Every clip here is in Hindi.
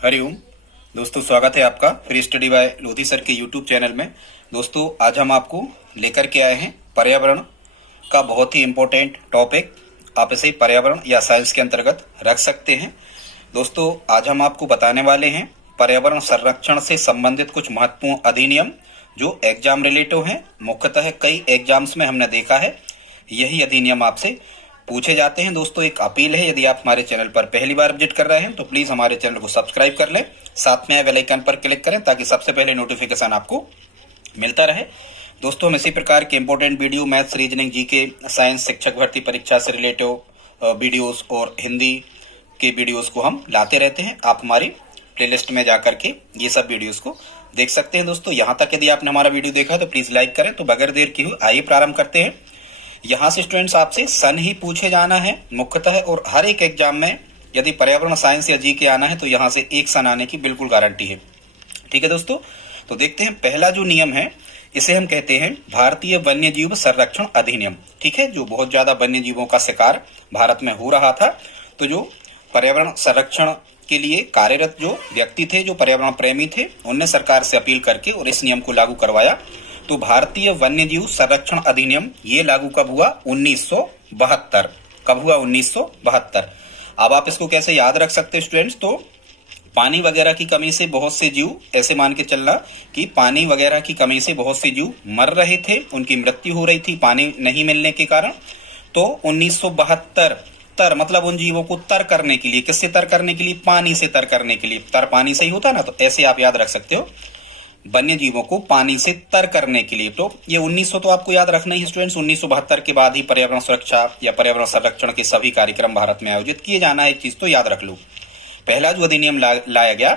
हरिओम दोस्तों, स्वागत है आपका free study bye Lodhi sir के यूट्यूब चैनल में। दोस्तों, आज हम आपको लेकर के आए हैं पर्यावरण का बहुत ही इम्पोर्टेंट टॉपिक। आप इसे पर्यावरण या साइंस के अंतर्गत रख सकते हैं। दोस्तों, आज हम आपको बताने वाले हैं पर्यावरण संरक्षण से संबंधित कुछ महत्वपूर्ण अधिनियम जो एग्जाम रिलेटिव हैं। मुख्यतः कई एग्जाम्स में हमने देखा है यही अधिनियम आपसे पूछे जाते हैं। दोस्तों, एक अपील है, यदि आप हमारे चैनल पर पहली बार विजिट कर रहे हैं तो प्लीज हमारे चैनल को सब्सक्राइब कर लें, साथ में बेल आइकन पर क्लिक करें ताकि सबसे पहले नोटिफिकेशन आपको मिलता रहे। दोस्तों, हम इसी प्रकार के important video maths, reasoning, GK, science, शिक्षक भर्ती परीक्षा से रिलेटिव वीडियोस और हिंदी के वीडियोस को हम लाते रहते हैं। आप हमारी प्लेलिस्ट में जाकर के ये सब वीडियोस को देख सकते हैं। दोस्तों, यहाँ तक यदि आपने हमारा वीडियो देखा है तो प्लीज लाइक करें। तो बगैर देर की हुई आइए प्रारंभ करते हैं। यहाँ से स्टूडेंट्स आपसे सन ही पूछे जाना है मुख्यतः, और हर एक एग्जाम में यदि पर्यावरण साइंस या जी के आना है तो यहाँ से एक सन आने की बिल्कुल गारंटी है। ठीक है दोस्तों, तो देखते हैं पहला जो नियम है इसे हम कहते हैं भारतीय वन्य जीव संरक्षण अधिनियम। ठीक है, जो बहुत ज्यादा वन्य जीवों का शिकार भारत में हो रहा था, तो जो पर्यावरण संरक्षण के लिए कार्यरत जो व्यक्ति थे, जो पर्यावरण प्रेमी थे, उनने सरकार से अपील करके और इस नियम को लागू करवाया। तो भारतीय वन्यजीव संरक्षण अधिनियम ये लागू कब हुआ? 1972। कब हुआ? 1972। अब आप इसको कैसे याद रख सकते हैं स्टूडेंट्स? तो पानी वगैरह की कमी से बहुत से जीव, ऐसे मान के चलना कि पानी वगैरह की कमी से बहुत से जीव मर रहे थे, उनकी मृत्यु हो रही थी पानी नहीं मिलने के कारण। तो 1972 तर मतलब उन जीवों को तर करने के लिए, किससे तर करने के लिए? पानी से तर करने के लिए। तर पानी से ही होता ना, तो ऐसे आप याद रख सकते हो, वन्य जीवों को पानी से तर करने के लिए। तो ये 1900 तो आपको याद रखना ही स्टूडेंट्स। 1972 के बाद ही पर्यावरण सुरक्षा या पर्यावरण संरक्षण के सभी कार्यक्रम भारत में आयोजित किए जाना है। एक चीज तो याद रख लो, पहला जो अधिनियम लाया गया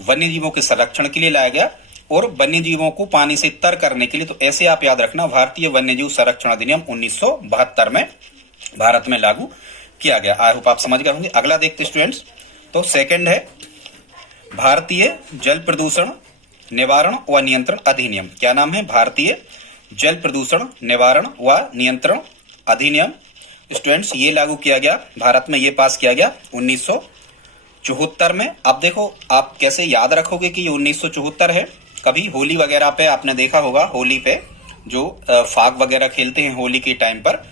वन्य जीवों के संरक्षण के लिए लाया गया और वन्य जीवों को पानी से तर करने के लिए। तो ऐसे आप याद रखना, भारतीय वन्य जीव संरक्षण अधिनियम 1972 में भारत में लागू किया गया। आई होप आप समझ गए होंगे। अगला देखते स्टूडेंट्स, तो सेकंड है भारतीय जल प्रदूषण निवारण व नियंत्रण अधिनियम। क्या नाम है? भारतीय जल प्रदूषण निवारण व नियंत्रण अधिनियम। स्टूडेंट्स, ये लागू किया गया भारत में, ये पास किया गया 1974 में। अब देखो आप कैसे याद रखोगे कि ये 1974 है। कभी होली वगैरह पे आपने देखा होगा, होली पे जो फाग वगैरह खेलते हैं होली के टाइम पर,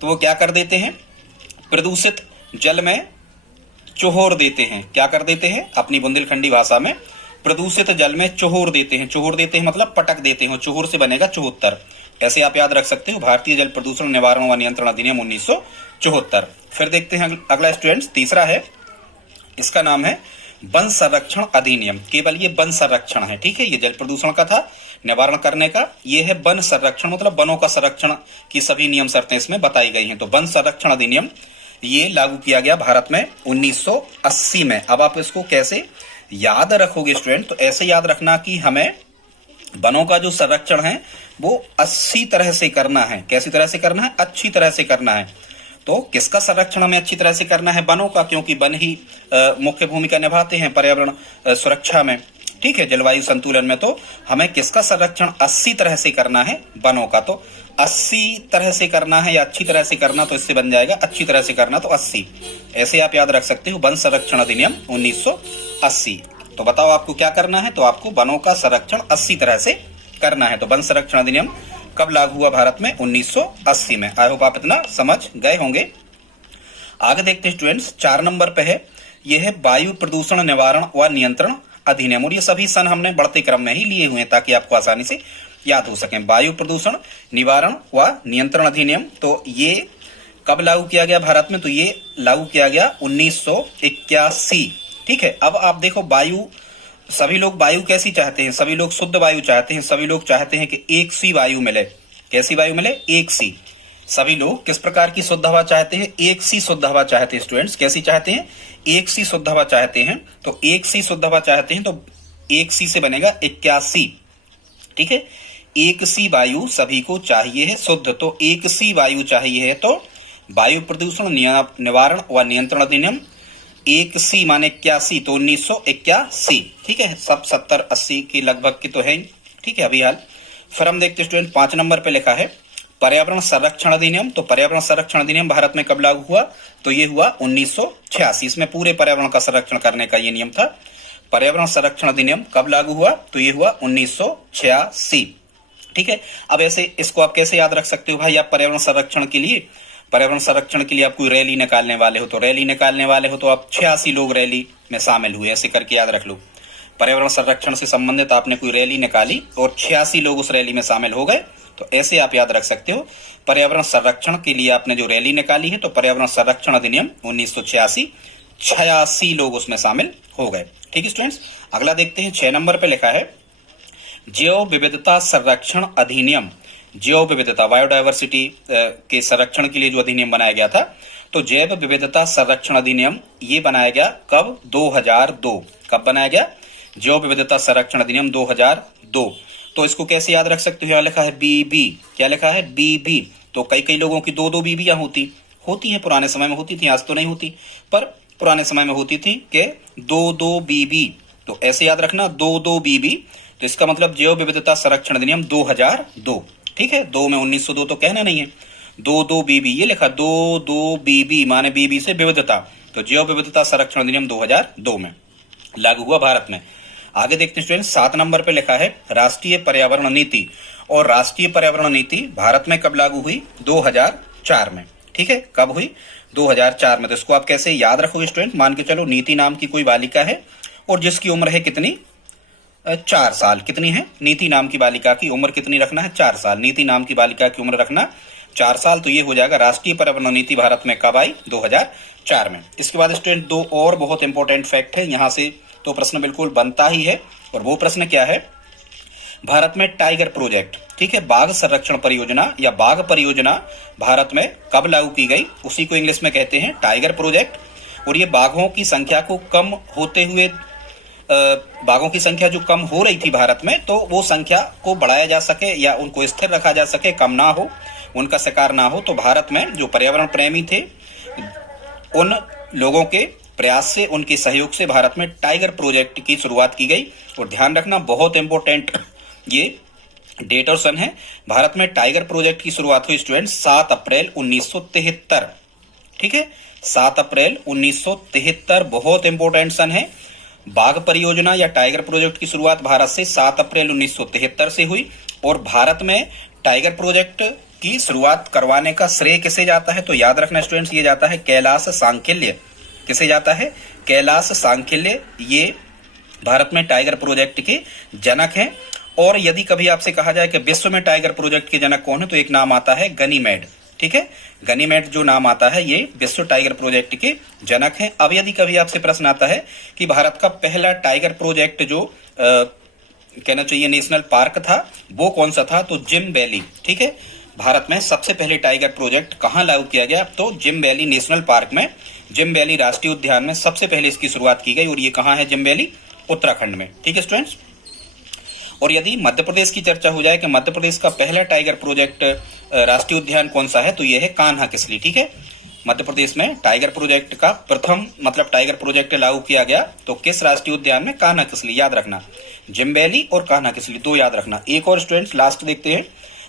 तो वो क्या कर देते हैं? प्रदूषित जल में चोहोर देते हैं। क्या कर देते हैं? अपनी बुंदेलखंडी भाषा में प्रदूषित जल में चोहोर देते हैं। चोहोर देते हैं मतलब पटक देते हैं, चोहोर से बनेगा चौहत्तर। ऐसे आप याद रख सकते हो, भारतीय जल प्रदूषण निवारण व नियंत्रण अधिनियम 1974। फिर देखते हैं अगला स्टूडेंट्स, तीसरा है, इसका नाम है वन संरक्षण अधिनियम। केवल ये वन संरक्षण है, ठीक है, ये जल प्रदूषण का था, निवारण करने का। ये है वन संरक्षण, मतलब वनों का संरक्षण की सभी नियम शर्तें इसमें बताई गई हैं। तो वन संरक्षण अधिनियम ये लागू किया गया भारत में 1980 में। अब आप इसको कैसे याद रखोगे स्टूडेंट? तो ऐसे याद रखना कि हमें वनों का जो संरक्षण है वो अच्छी तरह से करना है। कैसी तरह से करना है? अच्छी तरह से करना है। तो किसका संरक्षण हमें अच्छी तरह से करना है? वनों का, क्योंकि वन ही मुख्य भूमिका निभाते हैं पर्यावरण सुरक्षा में, ठीक है, जलवायु संतुलन में। तो हमें किसका संरक्षण अच्छी तरह से करना है? वनों का। तो 80 तरह से करना है या अच्छी तरह से करना, तो इससे बन जाएगा अच्छी तरह से करना, तो 80। ऐसे आप याद रख सकते हो, वन संरक्षण अधिनियम 1980। तो बताओ आपको क्या करना है? तो आपको वनों का संरक्षण 80 तरह से करना है। तो वन संरक्षण अधिनियम कब लागू हुआ भारत में? 1980 में। आई होप आप इतना समझ गए होंगे। आगे देखते हैं स्टूडेंट्स, 4 नंबर पे है, यह है वायु प्रदूषण निवारण व नियंत्रण अधिनियम। और ये सभी सन हमने बढ़ते क्रम में ही लिए हुए हैं ताकि आपको आसानी से याद हो सके। वायु प्रदूषण निवारण व नियंत्रण अधिनियम, तो ये कब लागू किया गया भारत में? तो ये लागू किया गया 1981। ठीक है, अब आप देखो, वायु, सभी लोग वायु कैसी चाहते हैं? सभी लोग शुद्ध वायु चाहते हैं। सभी लोग चाहते हैं कि एक सी वायु मिले। कैसी वायु मिले? एक सी। सभी लोग किस प्रकार की शुद्ध हवा चाहते हैं? एक सी शुद्ध हवा चाहते हैं स्टूडेंट्स। कैसी चाहते हैं? एक सी शुद्ध हवा चाहते हैं। तो एक सी शुद्ध हवा चाहते हैं, तो एक सी से बनेगा 81। ठीक है, एक सी वायु सभी को चाहिए है शुद्ध, तो एक सी वायु चाहिए है। तो वायु प्रदूषण निवारण व नियंत्रण अधिनियम 1C माने 81, तो 1981। ठीक है, सब 70-80 के लगभग की तो है, ठीक है, अभी हाल। फिर हम देखते स्टूडेंट 5 नंबर पे लिखा है पर्यावरण संरक्षण अधिनियम। तो पर्यावरण संरक्षण अधिनियम भारत में कब लागू हुआ? तो ये हुआ 1986। इसमें पूरे पर्यावरण का संरक्षण करने का ये नियम था। पर्यावरण संरक्षण अधिनियम कब लागू हुआ? तो ये हुआ 1986। ठीक है, अब ऐसे इसको आप कैसे याद रख सकते हो भाई? आप पर्यावरण संरक्षण के लिए आप कोई रैली निकालने वाले हो तो आप 86 लोग रैली में शामिल हुए, ऐसे करके याद रख लो। पर्यावरण संरक्षण से संबंधित आपने कोई रैली निकाली और 86 लोग उस रैली में शामिल हो गए, तो ऐसे आप याद रख सकते हो। पर्यावरण संरक्षण के लिए आपने जो रैली निकाली है, तो पर्यावरण संरक्षण अधिनियम 1986, 86 लोग उसमें शामिल हो गए। ठीक है स्टूडेंट्स, अगला देखते हैं। 6 नंबर पे लिखा है जैव विविधता संरक्षण अधिनियम। जैव विविधता, बायोडायवर्सिटी के संरक्षण के लिए जो अधिनियम बनाया गया था, तो जैव विविधता संरक्षण अधिनियम ये बनाया गया कब? 2002। कब बनाया गया? जैव विविधता संरक्षण अधिनियम 2002। तो इसको कैसे याद रख सकते हो? यहाँ लिखा है बीबी। क्या लिखा है? बीबी। तो कई लोगों की 2-2 बीबियां होती हैं, पुराने समय में होती थी, आज तो नहीं होती, पर पुराने समय में होती थी कि 2-2 बीबी। तो ऐसे याद रखना 2-2 बीबी। तो इसका मतलब जैव विविधता संरक्षण अधिनियम 2002। ठीक है, 2 में 1902 तो कहना नहीं है, 2-2 बीबी ये लिखा, 2-2 बीबी माने बीबी से विविधता। तो जैव विविधता संरक्षण अधिनियम 2002 में लागू हुआ भारत में। आगे देखते हैं स्टूडेंट, 7 नंबर पे लिखा है राष्ट्रीय पर्यावरण नीति। और राष्ट्रीय पर्यावरण नीति भारत में कब लागू हुई? 2004 में। ठीक है, कब हुई? 2004 में। तो इसको आप कैसे याद रखोगे स्टूडेंट? मान के चलो नीति नाम की कोई बालिका है और जिसकी उम्र है कितनी? 4 साल। कितनी है? नीति नाम की बालिका की उम्र कितनी रखना है? 4 साल। नीति नाम की बालिका की उम्र रखना 4 साल। तो ये हो जाएगा राष्ट्रीय पर्यावरण नीति भारत में कब आई? 2004 में। इसके बाद स्टूडेंट 2 और बहुत इंपॉर्टेंट फैक्ट है, यहां से तो प्रश्न बिल्कुल बनता ही है। और वो प्रश्न क्या है? भारत में टाइगर प्रोजेक्ट, ठीक है, बाघ संरक्षण परियोजना या बाघ परियोजना भारत में कब लागू की गई? उसी को इंग्लिश में कहते हैं टाइगर प्रोजेक्ट। और ये बाघों की संख्या को कम होते हुए, बाघों की संख्या जो कम हो रही थी भारत में, तो वो संख्या को बढ़ाया जा सके या उनको स्थिर रखा जा सके, कम ना हो, उनका शिकार ना हो, तो भारत में जो पर्यावरण प्रेमी थे उन लोगों के प्रयास से, उनके सहयोग से भारत में टाइगर प्रोजेक्ट की शुरुआत की गई। और ध्यान रखना बहुत इंपॉर्टेंट ये डेट और सन है, भारत में टाइगर प्रोजेक्ट की शुरुआत हुई स्टूडेंट 7 अप्रैल 1973। ठीक है, 7 अप्रैल 1973 बहुत इंपॉर्टेंट सन है। बाघ परियोजना या टाइगर प्रोजेक्ट की शुरुआत भारत से 7 अप्रैल 1973 से हुई। और भारत में टाइगर प्रोजेक्ट की शुरुआत करवाने का श्रेय किसे जाता है? तो याद रखना स्टूडेंट्स, ये जाता है कैलाश सांकल्य। किसे जाता है? कैलाश सांकल्य। ये भारत में टाइगर प्रोजेक्ट के जनक हैं। और यदि कभी आपसे कहा जाए कि विश्व में टाइगर प्रोजेक्ट के जनक कौन है, तो एक नाम आता है गनीमेड। ठीक है, गनीमेड जो नाम आता है ये विश्व टाइगर प्रोजेक्ट के जनक हैं। अब यदि कभी आपसे प्रश्न आता है कि भारत का पहला टाइगर प्रोजेक्ट जो कहना चाहिए नेशनल पार्क था, वो कौन सा था? तो जिम वैली। ठीक है, भारत में सबसे पहले टाइगर प्रोजेक्ट कहाँ लागू किया गया? तो जिम वैली नेशनल पार्क में, जिम वैली राष्ट्रीय उद्यान में सबसे पहले इसकी शुरुआत की गई। और ये कहाँ है? जिम वैली, उत्तराखंड में। ठीक है स्टूडेंट्स, और यदि मध्य प्रदेश की चर्चा हो जाए कि मध्य प्रदेश का पहला टाइगर प्रोजेक्ट राष्ट्रीय उद्यान कौन सा है, तो यह है कान्हा किसली। ठीक है, मध्य प्रदेश में टाइगर प्रोजेक्ट का प्रथम मतलब टाइगर प्रोजेक्ट लागू किया गया तो किस राष्ट्रीय उद्यान में? कान्हा किसली। याद रखना, जिम वैली और कान्हा किसली 2 याद रखना। एक और स्टूडेंट्स लास्ट देखते हैं,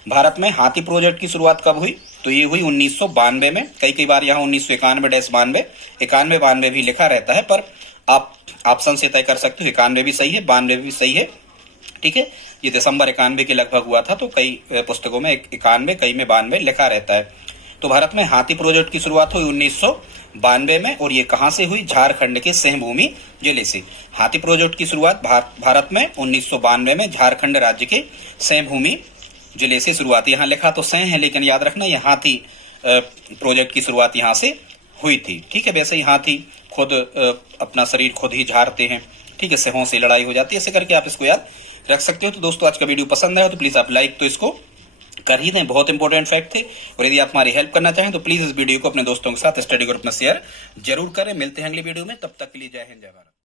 भारत में हाथी प्रोजेक्ट की शुरुआत कब हुई? तो ये हुई 1992 में। कई बार यहाँ 1991-92, 91-92 भी लिखा रहता है, पर आप ऑप्शन से तय कर सकते हो, 91 भी सही है, 92 भी सही है। ठीक है, ये दिसंबर 91 के लगभग हुआ था, तो कई पुस्तकों में 91, कई में 92 लिखा रहता है। तो भारत में हाथी प्रोजेक्ट की शुरुआत हुई 1992 में। और ये कहां से हुई? झारखंड के सिंहभूमि जिले से। हाथी प्रोजेक्ट की शुरुआत भारत में 1992 में झारखंड राज्य के सिंहभूमि जिले से शुरुआत। यहाँ लिखा तो सिंह है, लेकिन याद रखना ये हाथी प्रोजेक्ट की शुरुआत यहाँ से हुई थी। ठीक है, वैसे ही हाथी खुद अपना शरीर खुद ही झाड़ते हैं। ठीक है, सिंहों से लड़ाई हो जाती है, ऐसे करके आप इसको याद रख सकते हो। तो दोस्तों आज का वीडियो पसंद आया तो प्लीज आप लाइक तो इसको कर ही दें, बहुत इंपॉर्टेंट फैक्ट थे। और यदि आप हमारी हेल्प करना चाहें तो प्लीज इस वीडियो को अपने दोस्तों के साथ स्टडी ग्रुप में शेयर जरूर करें। मिलते हैं अगली वीडियो में, तब तक के लिए जय हिंद जय भारत।